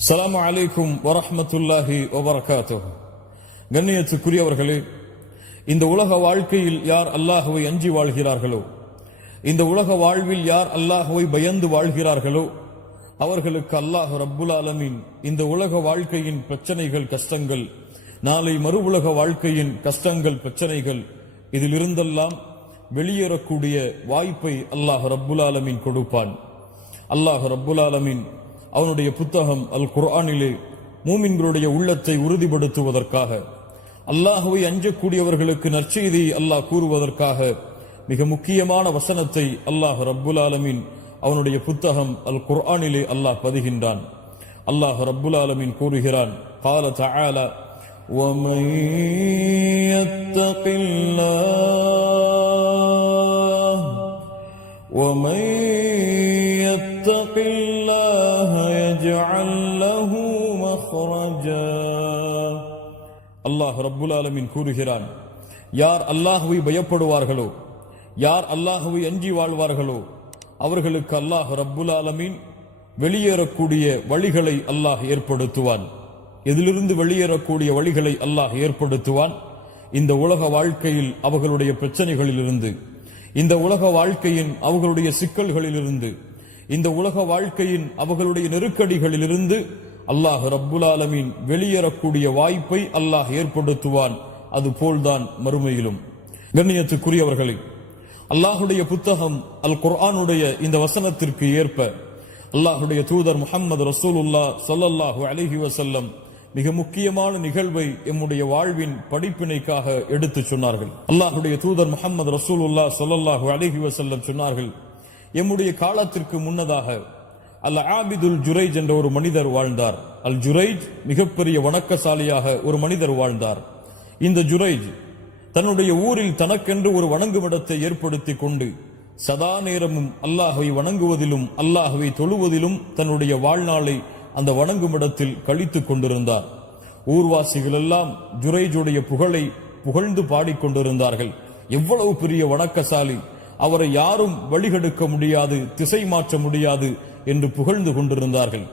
அஸ்ஸலாமு அலைக்கும் வரஹ்மத்துல்லாஹி வபரகாத்துஹு. கண்ணியத்துக்குரியவர்களே, இந்த உலக வாழ்க்கையில் யார் அல்லாஹ்வை அஞ்சி வாழ்கிறார்களோ, இந்த உலக வாழ்வில் யார் அல்லாஹ்வை பயந்து வாழ்கிறார்களோ, அவர்களுக்கு அல்லாஹ் ரப்புல் ஆலமீன் இந்த உலக வாழ்க்கையின் பிரச்சனைகள், கஷ்டங்கள், நாளை மறு உலக வாழ்க்கையின் கஷ்டங்கள், பிரச்சனைகள், இதிலிருந்தெல்லாம் வெளியேறக்கூடிய வாய்ப்பை அல்லாஹ் ரப்புல் ஆலமீன் கொடுப்பான். அல்லாஹ் ரப்புல் ஆலமீன் அவனுடைய புத்தகம் அல் குர்ஆனிலே மூமின்களுடைய உள்ளத்தை உறுதிப்படுத்துவதற்காக, அல்லாஹ்வை அஞ்சக்கூடியவர்களுக்கு நற்செய்தியை அல்லாஹ் கூறுவதற்காக மிக முக்கியமான வசனத்தை அல்லாஹ் ரப்புல் ஆலமீன் அவனுடைய புத்தகம் அல் குர்ஆனிலே அல்லாஹ் பதிகின்றான். அல்லாஹ் ரப்புல் ஆலமீன் கூறுகிறான், قال تعالى ومن يتق الله يجعل له مخرجا. அல்லாஹ் ரப்புல் ஆலமீன் கூறுகிறான், யார் அல்லாஹ்வை பயப்படுவார்களோ, யார் அல்லாஹ்வை அஞ்சி வாழ்வார்களோ, அவர்களுக்கு அல்லாஹ் ரப்புல் ஆலமீன் வெளியேறக்கூடிய வழிகளை அல்லாஹ் ஏற்படுத்துவான். எதிலிருந்து வெளியேறக்கூடிய வழிகளை அல்லாஹ் ஏற்படுத்துவான்? இந்த உலக வாழ்க்கையில் அவர்களுடைய பிரச்சனைகளிலிருந்து, இந்த உலக வாழ்க்கையின் அவர்களுடைய சிக்கல்களிலிருந்து, இந்த உலக வாழ்க்கையின் அவர்களுடைய நெருக்கடிகளிலிருந்து அல்லாஹ் ரப்புல் ஆலமீன் வெளியேறக்கூடிய வாய்ப்பை அல்லாஹ் ஏற்படுத்துவான். அதுபோல்தான் மறுமையிலும். கண்ணியத்துக்குரியவர்களே, அல்லாஹுடைய புத்தகம் அல் குர்ஆனுடைய இந்த வசனத்திற்கு ஏற்ப அல்லாஹுடைய தூதர் முஹம்மது ரசூலுல்லாஹ் ஸல்லல்லாஹு அலைஹி வஸல்லம் மிக முக்கியமான நிகழ்வை எம்முடைய வாழ்வின் படிப்பினைக்காக எடுத்துச் சொன்னார்கள். அல்லாஹுடைய தூதர் முஹம்மது ரசூலுல்லாஹ் ஸல்லல்லாஹு அலைஹி வஸல்லம் சொன்னார்கள், எம்முடைய காலத்திற்கு முன்னதாக அல் ஆபிதுல் ஜுரைஜ் என்ற ஒரு மனிதர் வாழ்ந்தார். அல் ஜுரைஜ் மிகப்பெரிய வணக்கசாலியாக ஒரு மனிதர் வாழ்ந்தார். இந்த ஜுரைஜ் தன்னுடைய ஊரில் தனக்கென்று ஒரு வணங்குமிடத்தை ஏற்படுத்தி கொண்டு சதா நேரமும் அல்லாஹ்வை வணங்குவதிலும் அல்லாஹ்வை தொழுவதிலும் தன்னுடைய வாழ்நாளை அந்த வணங்குமிடத்தில் கழித்துக் கொண்டிருந்தார். ஊர்வாசிகள் எல்லாம் ஜுரைஜுடைய புகழை புகழ்ந்து பாடிக்கொண்டிருந்தார்கள். எவ்வளவு பெரிய வணக்கசாலி, அவரை யாரும் வழிகெடுக்க முடியாது, திசை மாற்ற முடியாது என்று புகழ்ந்து கொண்டிருந்தார்கள்.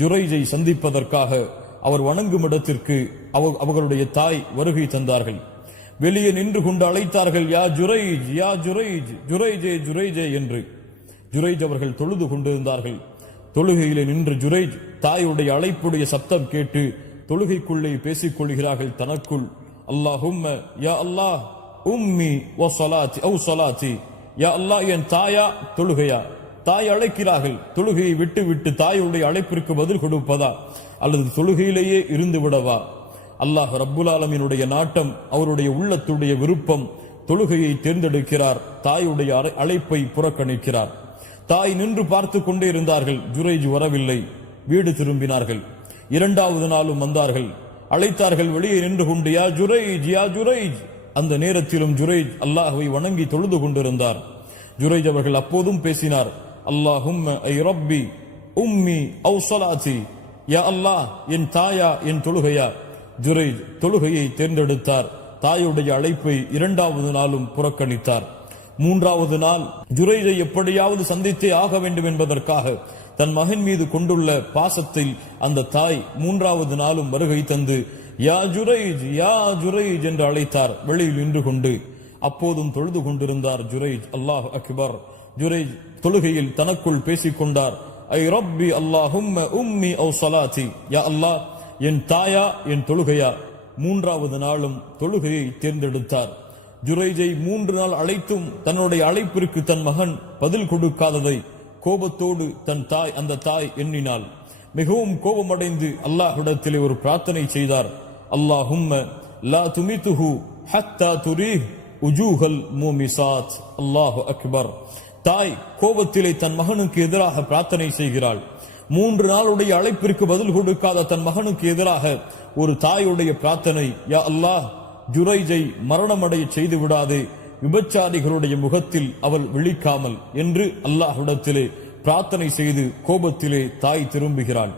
ஜுரைஜை சந்திப்பதற்காக அவர் வணங்குமிடத்திற்கு அவர்களுடைய தாய் வருகை தந்தார்கள். வெளியே நின்று கொண்டு அழைத்தார்கள், யா ஜுரைஜ், யா ஜுரைஜ், ஜுரைஜே, ஜுரைஜே என்று. ஜுரைஜ் அவர்கள் தொழுது கொண்டிருந்தார்கள். தொழுகையிலே நின்று ஜுரைஜ் தாயுடைய அழைப்புடைய சப்தம் கேட்டு தொழுகைக்குள்ளே பேசிக் கொள்கிறார்கள் தனக்குள். அல்லாஹும்ம யா அல்லாஹ் உம்மி வ ஸலாத்தி அவ் ஸலாத்தி, யா அல்லாஹ் என் தாயா தொழுகையா? தாய் அழைக்கிறார்கள். தொழுகையை விட்டு விட்டு தாயுடைய அழைப்பிற்கு பதில் கொடுப்பதா அல்லது தொழுகையிலேயே இருந்து விடவா? அல்லாஹ் ரப்புல் ஆலமீனுடைய நாட்டம், அவருடைய உள்ளத்துடைய விருப்பம். தொழுகையை தேர்ந்தெடுக்கிறார், தாயுடைய அழைப்பை புறக்கணிக்கிறார். தாய் நின்று பார்த்து கொண்டே இருந்தார்கள். ஜுரைஜ் வரவில்லை. வீடு திரும்பினார்கள். இரண்டாவது நாளும் வந்தார்கள். அழைத்தார்கள். வெளியே நின்று கொண்டு யா ஜுரைஜ், யா ஜுரைஜ். அந்த நேரத்திலும் ஜுரைஜ் அல்லாஹ்வை வணங்கி தொழுது கொண்டிருந்தார். ஜுரைஜ் அவர்கள் அப்போதும் பேசினார், அல்லாஹும்ம ஐ ரப்பி உம்மி அவ் ஸலாத்தி, யா அல்லாஹ் என் தாயா என் தொழுகையா? ஜுரைஜ் தொழுகையை தேர்ந்தெடுத்தார். தாயுடைய அழைப்பை இரண்டாவது நாளும் புறக்கணித்தார். மூன்றாவது நாள் ஜுரைஜை எப்படியாவது சந்தித்தே ஆக வேண்டும் என்பதற்காக தன் மகன் மீது கொண்டுள்ள பாசத்தில் அந்த தாய் மூன்றாவது நாளும் வருகை தந்து யா ஜுரைஜ், யா ஜுரைஜ் என்று அழைத்தார். வெளியில் நின்று கொண்டு அப்போதும் தொழுது கொண்டிருந்தார் ஜுரைஜ். அல்லாஹ் அக்பர். ஜுரைஜ் தொழுகையில் தனக்குள் பேசிக் கொண்டார், ஐ ரப்பி அல்லாஹும்ம உம்மி அவ் ஸலாத்தி, யா அல்லாஹ் என் தாயா என் தொழுகையா? மூன்றாவது நாளும் தொழுகையை தேர்ந்தெடுத்தார். ஜுரைஜை 3 நாள் அழைத்தும் தன்னுடைய அழைப்பிற்கு தன் மகன் பதில் கொடுக்காததை கோபத்தோடு அந்த தாய் எண்ணினாள். மிகவும் கோபமடைந்து அல்லாஹ்விடத்திலே ஒரு பிரார்த்தனை செய்தார், அல்லாஹும்ம லா துமிதுஹு ஹத்தா துரீஹ் உஜூஹல் மூமிசாத். அல்லாஹு அக்பர். தாய் கோபத்திலே தன் மகனுக்கு எதிராக பிரார்த்தனை செய்கிறாள். 3 நாளுடைய அழைப்பிற்கு பதில் கொடுக்காத தன் மகனுக்கு எதிராக ஒரு தாயுடைய பிரார்த்தனை, யா அல்லாஹ் ஜுரைஜை மரணமடைய செய்து விடாதே, விபச்சாரிகளுடைய முகத்தில் அவள் விழிக்காமல் என்று அல்லாஹ்விடத்திலே பிரார்த்தனை செய்து கோபத்திலே தாய் திரும்புகிறாள்.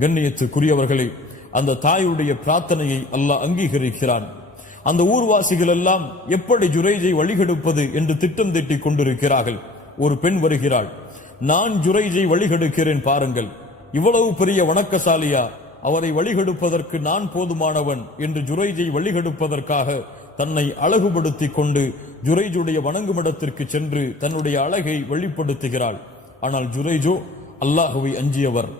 கண்ணியத்துக்குரியவர்களே, அந்த தாயுடைய பிரார்த்தனையை அல்லாஹ் அங்கீகரிக்கிறான். அந்த ஊர்வாசிகள் எல்லாம் எப்படி ஜுரைஜை வழிகெடுப்பது என்று திட்டம் தீட்டிக் கொண்டிருக்கிறார்கள். ஒரு பெண் வருகிறாள். நான் ஜுரைஜை வழிகெடுக்கிறேன் பாருங்கள். இவ்வளவு பெரிய வணக்கசாலியா, அவரை வழிகெடுப்பதற்கு நான் போதுமானவன் என்று ஜுரைஜை வழிகெடுப்பதற்காக தன்னை அழகுபடுத்திக் கொண்டு ஜுரைஜுடைய வணங்குமிடத்திற்கு சென்று தன்னுடைய அழகை வெளிப்படுத்துகிறாள். ஆனால் ஜுரைஜோ அல்லாஹுவை அஞ்சியவர்,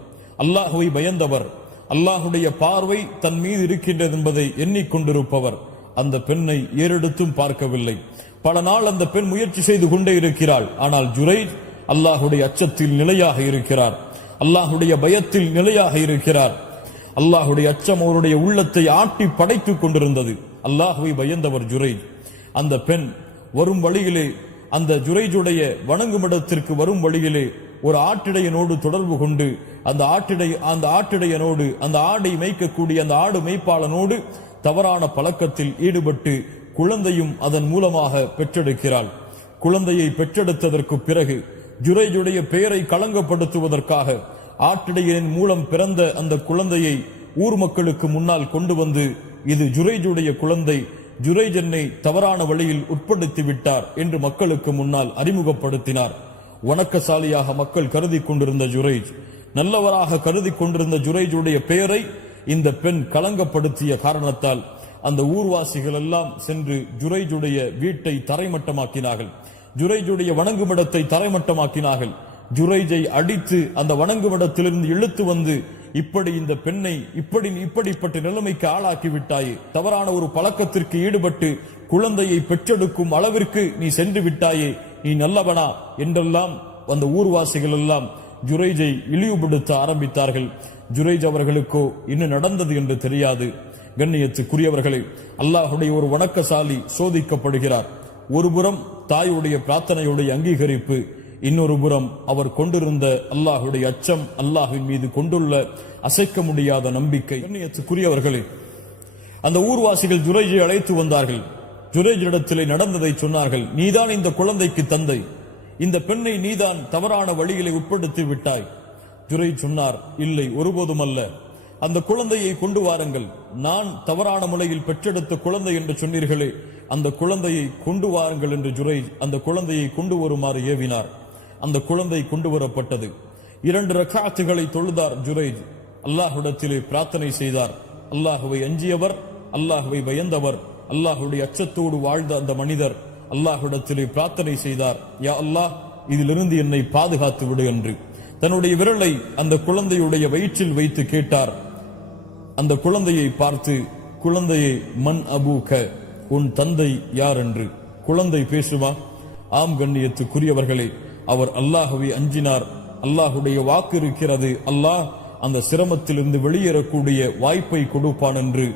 அல்லாஹுவை பயந்தவர், அல்லாஹுடைய பார்வை தன் மீது இருக்கின்றது என்பதை எண்ணிக்கொண்டிருப்பவர். அந்த பெண்ணை ஏறெடுத்தும் பார்க்கவில்லை. பல நாள் அந்த பெண் முயற்சி செய்து கொண்டே இருக்கிறாள். ஆனால் ஜுரைஜ் அல்லாஹுடைய அச்சத்தில் நிலையாக இருக்கிறார், அல்லாஹுடைய பயத்தில் நிலையாக இருக்கிறார். அல்லாஹுடைய அச்சம் அவருடைய உள்ளத்தை ஆட்டி படைத்துக் கொண்டிருந்தது. அல்லாஹுவை பயந்தவர் ஜுரைஜ். அந்த பெண் வரும் வழியிலே, அந்த ஜுரைஜுடைய வணங்குமிடத்திற்கு வரும் வழியிலே ஒரு ஆட்டிடையனோடு தொடர்பு கொண்டு அந்த ஆட்டிடையனோடு, அந்த ஆடை மேய்க்கக்கூடிய அந்த ஆடு மேய்ப்பாளனோடு தவறான பழக்கத்தில் ஈடுபட்டு குழந்தையும் அதன் மூலமாக பெற்றெடுக்கிறாள். குழந்தையை பெற்றெடுத்ததற்கு பிறகு ஜுரைஜுடைய பெயரை களங்கப்படுத்துவதற்காக ஆட்டிடையனின் மூலம் பிறந்த அந்த குழந்தையை ஊர் மக்களுக்கு முன்னால் கொண்டு வந்து, இது ஜுரைஜுடைய குழந்தை, ஜுரைஜ் என்னை தவறான வழியில் உட்படுத்தி விட்டார் என்று மக்களுக்கு முன்னால் அறிமுகப்படுத்தினார். வணக்கசாலியாக மக்கள் கருதி கொண்டிருந்த ஜுரைஜ், நல்லவராக கருதி கொண்டிருந்த ஜுரைஜுடைய பெயரை இந்த பெண் களங்கப்படுத்திய காரணத்தால் அந்த ஊர்வாசிகள் எல்லாம் சென்று ஜுரைஜுடைய வீட்டை தரைமட்டமாக்கினார்கள், ஜுரைஜுடைய வணங்குமிடத்தை தரைமட்டமாக்கினார்கள். ஜுரைஜை அடித்து அந்த வணங்குமிடத்திலிருந்து இழுத்து வந்து, இப்படி இந்த பெண்ணை இப்படிப்பட்ட நிலைமைக்கு ஆளாக்கி விட்டாயே, தவறான ஒரு பழக்கத்திற்கு ஈடுபட்டு குழந்தையை பெற்றெடுக்கும் அளவிற்கு நீ சென்று விட்டாயே, நீ நல்லவனா என்றெல்லாம் அந்த ஊர்வாசிகள் எல்லாம் ஜுரைஜை இழிவுபடுத்த ஆரம்பித்தார்கள். ஜுரைஜ் அவர்களுக்கோ இன்னும் நடந்தது என்று தெரியாது. கண்ணியத்துக்குரியவர்களே, அல்லாஹுடைய ஒரு வணக்கசாலி சோதிக்கப்படுகிறார். ஒருபுறம் தாயுடைய பிரார்த்தனையுடைய அங்கீகரிப்பு, இன்னொரு புறம் அவர் கொண்டிருந்த அல்லாஹுடைய அச்சம், அல்லாஹின் மீது கொண்டுள்ள அசைக்க முடியாத நம்பிக்கை. கண்ணியத்துக்குரியவர்களே, அந்த ஊர்வாசிகள் ஜுரைஜை அழைத்து வந்தார்கள். ஜுரைஜிடத்திலே நடந்ததை சொன்னார்கள். நீதான் இந்த குழந்தைக்கு தந்தை, இந்த பெண்ணை நீதான் தவறான வழிகளை உட்படுத்தி விட்டாய். ஜுரைஜ் சொன்னார், இல்லை, ஒருபோதும் அல்ல. அந்த குழந்தையை கொண்டு வாருங்கள். நான் தவறான முறையில் பெற்றெடுத்த குழந்தை என்று சொன்னீர்களே, அந்த குழந்தையை கொண்டு வாருங்கள் என்று ஜுரைஜ் அந்த குழந்தையை கொண்டு வருமாறு ஏவினார். அந்த குழந்தை கொண்டு வரப்பட்டது. 2 ரக்காத்துகளை தொழுதார் ஜுரைஜ். அல்லாஹ்விடத்திலே பிரார்த்தனை செய்தார். அல்லாஹுவை அஞ்சியவர், அல்லாஹுவை பயந்தவர், அல்லாஹுடைய அச்சத்தோடு வாழ்ந்த அந்த மனிதர் அல்லாஹ்விடத்திலே பிரார்த்தனை செய்தார், யா அல்லாஹ், இதிலிருந்து என்னை பாதுகாத்து விடு என்று. தன்னுடைய விரலை அந்த குழந்தையுடைய வயிற்றில் வைத்து கேட்டார். அந்த குழந்தையை பார்த்து, குழந்தையை, மன் அபூக, உன் தந்தை யார் என்று. குழந்தை பேசுமா? ஆம் கண்ணியத்துக்குரியவர்களே, அவர் அல்லாஹுவை அஞ்சினார். அல்லாஹுடைய வாக்கு இருக்கிறது, அல்லாஹ் அந்த சிரமத்திலிருந்து வெளியேறக்கூடிய வாய்ப்பை கொடுப்பான் என்று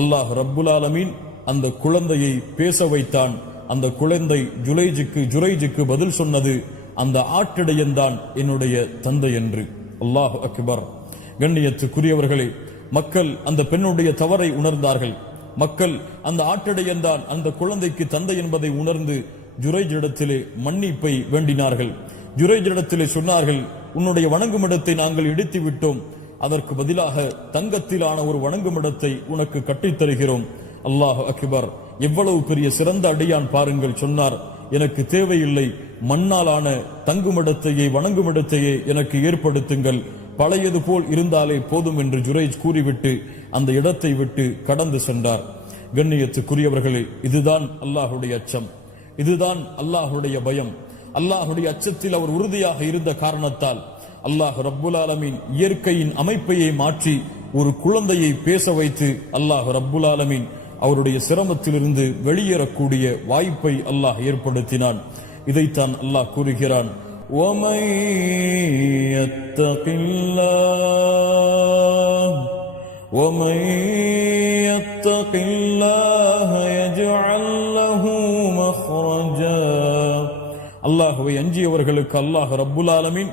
அல்லாஹ் ரப்புல் ஆலமீன் அந்த குழந்தையை பேச வைத்தான். அந்த குழந்தை ஜுரைஜுக்கு பதில் சொன்னது, அந்த ஆட்டிடையன்தான் என்னுடைய தந்தை என்று. அல்லாஹு அக்பர். கண்ணியத்துக்குரியவர்களே, மக்கள் அந்த பெண்ணுடைய தவறை உணர்ந்தார்கள். மக்கள் அந்த ஆட்டிடையன்தான் அந்த குழந்தைக்கு தந்தை என்பதை உணர்ந்து ஜுரைஜிடத்திலே மன்னிப்பை வேண்டினார்கள். ஜுரைஜிடத்திலே சொன்னார்கள், உன்னுடைய வணங்குமிடத்தை நாங்கள் இடித்து விட்டோம், அதற்கு பதிலாக தங்கத்திலான ஒரு வணங்குமிடத்தை உனக்கு கட்டித்தருகிறோம். அல்லாஹு அக்பர். எவ்வளவு பெரிய சிறந்த அடியான் பாருங்கள். சொன்னார், எனக்கு தேவையில்லை, மண்ணாலான தங்குமிடத்தையே வணங்குமிடத்தையே எனக்கு ஏற்படுத்துங்கள், பழையது போல் இருந்தாலே போதும் என்று ஜுரைஜ் கூறிவிட்டு அந்த இடத்தை விட்டு கடந்து சென்றார். கண்ணியத்துக்குரியவர்களே, இதுதான் அல்லாஹுடைய அச்சம், இதுதான் அல்லாஹுடைய பயம். அல்லாஹுடைய அச்சத்தில் அவர் உறுதியாக இருந்த காரணத்தால் அல்லாஹ் ரப்புல் ஆலமீன் இயற்கையின் அமைப்பையை மாற்றி ஒரு குழந்தையை பேச வைத்து அல்லாஹ் ரப்புல் ஆலமீன் அவருடைய சிரமத்திலிருந்து வெளியேறக்கூடிய வாய்ப்பை அல்லாஹ் ஏற்படுத்தினான். இதைத்தான் அல்லாஹ் கூறுகிறான், وَمَن يَتَّقِ اللَّهَ يَجْعَل لَّهُ مَخْرَجًا. அல்லாஹ்வை அஞ்சியவர்களுக்கு அல்லாஹ் ரப்புல் ஆலமீன்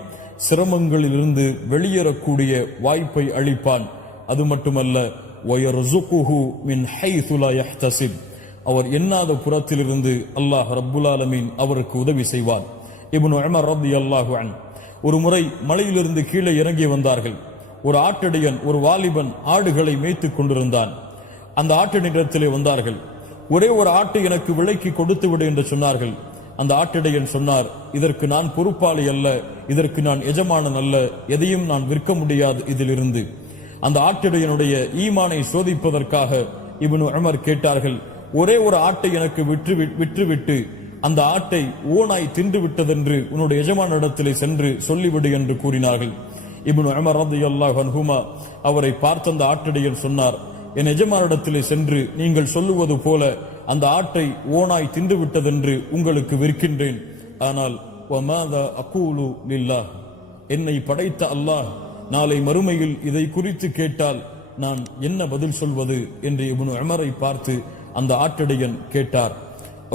சிரமங்களிலிருந்து வெளியேறக்கூடிய வாய்ப்பை அளிப்பான். அது மட்டுமல்ல, وَيَرْزُقُهُ مِنْ حَيْثُ لَا يَحْتَسِبُ. அவர் எண்ணாத புறத்திலிருந்து அல்லாஹ் ரப்புல் ஆலமீன் அவருக்கு உதவி செய்வான். இப்னு உமர் ரலியல்லாஹு அன்ஹு ஒரு முறை மலையிலிருந்து கீழே இறங்கி வந்தார்கள். ஒரு ஆட்டிடையன், ஒரு வாலிபன் ஆடுகளை மேய்த்துக் கொண்டிருந்தான். அந்த ஆட்டினிடத்திலே வந்தார்கள். ஒரே ஒரு ஆட்டை எனக்கு விலைக்கு கொடுத்து விடு என்று சொன்னார்கள். அந்த ஆட்டிடையன் சொன்னார், இதற்கு நான் பொறுப்பாளி அல்ல, இதற்கு நான் எஜமானன் அல்ல, எதையும் நான் விற்க முடியாது இதிலிருந்து. அந்த ஆட்டிடையனுடைய ஈமானை சோதிப்பதற்காக இப்னு உமர் கேட்டார்கள், ஒரே ஒரு ஆட்டை எனக்கு விற்றுவிட்டு அந்த ஆட்டை ஓனாய் தின்று விட்டதென்று உன்னுடைய எஜமானிடத்திலே சென்று சொல்லிவிடு என்று கூறினார்கள். இப்னு உமர் ரலியல்லாஹு அன்ஹுமா அவரை பார்த்த அந்த ஆட்டிடையன் சொன்னார், என் எஜமானிடத்திலே சென்று நீங்கள் சொல்லுவது போல அந்த ஆட்டை ஓனாய் தின்று விட்டதென்று உங்களுக்கு விற்கின்றேன். ஆனால் வமாதா அகூலு லில்லாஹ், என்னை படைத்த அல்லாஹ் நாளை மறுமையில் இதை குறித்து கேட்டால் நான் என்ன பதில் சொல்வது என்று இப்னு உமரை பார்த்து அந்த ஆட்டிடையன் கேட்டார்.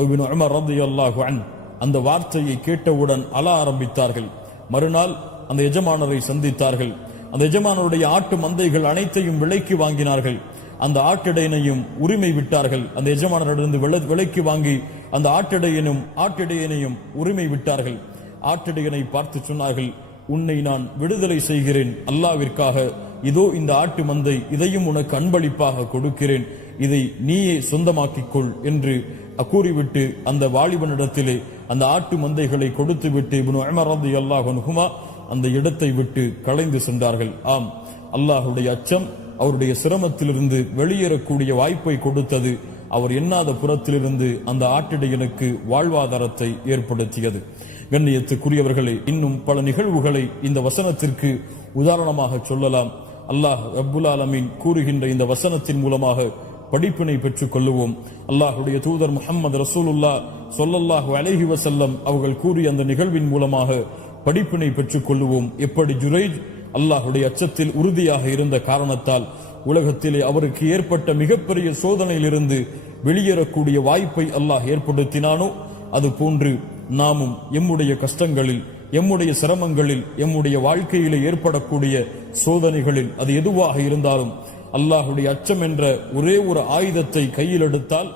இப்னு உமர் ரலியல்லாஹு அன்ஹு அந்த வார்த்தையை கேட்டவுடன் அழ ஆரம்பித்தார்கள். மறுநாள் அந்த எஜமானரை சந்தித்தார்கள். அந்த எஜமானருடைய ஆட்டு மந்தைகள் அனைத்தையும் விலைக்கு வாங்கினார்கள். அந்த ஆட்டிடையனையும் உரிமை விட்டார்கள். அந்த எஜமானரிடமிருந்து விலைக்கு வாங்கி அந்த ஆட்டிடையனையும் உரிமை விட்டார்கள். ஆட்டிடையனை பார்த்து சொன்னார்கள், உன்னை நான் விடுதலை செய்கிறேன் அல்லாவிற்காக. இதோ இந்த ஆட்டு மந்தை, இதையும் உனக்கு அன்பளிப்பாக கொடுக்கிறேன், இதை நீயே சொந்தமாக்கிக் கொள் என்று கூறிவிட்டு அந்த வாலிபனிடத்திலே அந்த ஆட்டு மந்தைகளை கொடுத்து விட்டு இப்னு உமர் ரலியல்லாஹு அன்ஹுமா அந்த இடத்தை விட்டு கலைந்து சென்றார்கள். ஆம், அல்லாஹுடைய அச்சம் அவருடைய சிரமத்திலிருந்து வெளியேறக்கூடிய வாய்ப்பை கொடுத்தது. அவர் எண்ணாத புறத்திலிருந்து அந்த ஆட்டிடையனுக்கு வாழ்வாதாரத்தை ஏற்படுத்தியது. கண்ணியத்துக்குரியவர்களே, இன்னும் பல நிகழ்வுகளை இந்த வசனத்திற்கு உதாரணமாக சொல்லலாம். அல்லாஹ் ரப்புல் ஆலமீன் கூறுகின்ற இந்த வசனத்தின் மூலமாக படிப்பினை பெற்றுக் கொள்ளுவோம். அல்லாஹுடைய தூதர் முஹம்மது ரசூலுல்லாஹ் ஸல்லல்லாஹு அலைஹி வஸல்லம் அவர்கள் கூறிய அந்த நிகழ்வின் மூலமாக படிப்பினை பெற்றுக் கொள்ளுவோம். எப்படி ஜுரைஜ் அல்லாஹுடைய அச்சத்தில் உறுதியாக இருந்த காரணத்தால் உலகத்திலே அவருக்கு ஏற்பட்ட மிகப்பெரிய சோதனையிலிருந்து வெளியேறக்கூடிய வாய்ப்பை அல்லாஹ் ஏற்படுத்தினானோ, அது போன்று நாமும் எம்முடைய கஷ்டங்களில், எம்முடைய சிரமங்களில், எம்முடைய வாழ்க்கையிலே ஏற்படக்கூடிய சோதனைகளில் அது எதுவாக இருந்தாலும் அல்லாஹுடைய அச்சம் என்ற ஒரே ஒரு ஆயுதத்தை கையில் எடுத்தால்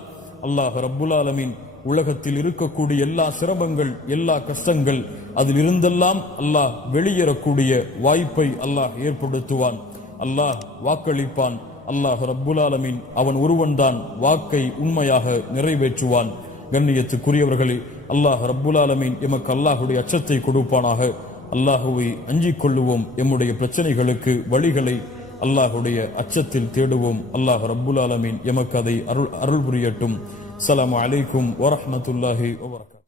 அல்லாஹ் ரப்புல் ஆலமீன் உலகத்தில் இருக்கக்கூடிய எல்லா சிரமங்கள், எல்லா கஷ்டங்கள், அதில் இருந்தெல்லாம் அல்லாஹ் வெளியேறக்கூடிய வாய்ப்பை அல்லாஹ் ஏற்படுத்துவான். அல்லாஹ் வாக்களிப்பான். அல்லாஹ் ரப்புல் ஆலமீன் அவன் ஒருவன்தான் வாக்கை உண்மையாக நிறைவேற்றுவான். கண்ணியத்துக்குரியவர்களே, அல்லாஹ் ரப்புல் ஆலமீன் எமக்கு அல்லாஹுடைய அச்சத்தை கொடுப்பானாக. அல்லாஹுவை அஞ்சிக் கொள்ளுவோம். எம்முடைய பிரச்சனைகளுக்கு வழிகளை அல்லாஹுடைய அச்சத்தில் தேடுவோம். அல்லாஹ் ரப்புல் ஆலமீன் எமக்கு அதை அருள் புரியட்டும். அஸ்ஸலாமு அலைக்கும் வரஹ்மத்துல்லாஹி வபரகாத்துஹு.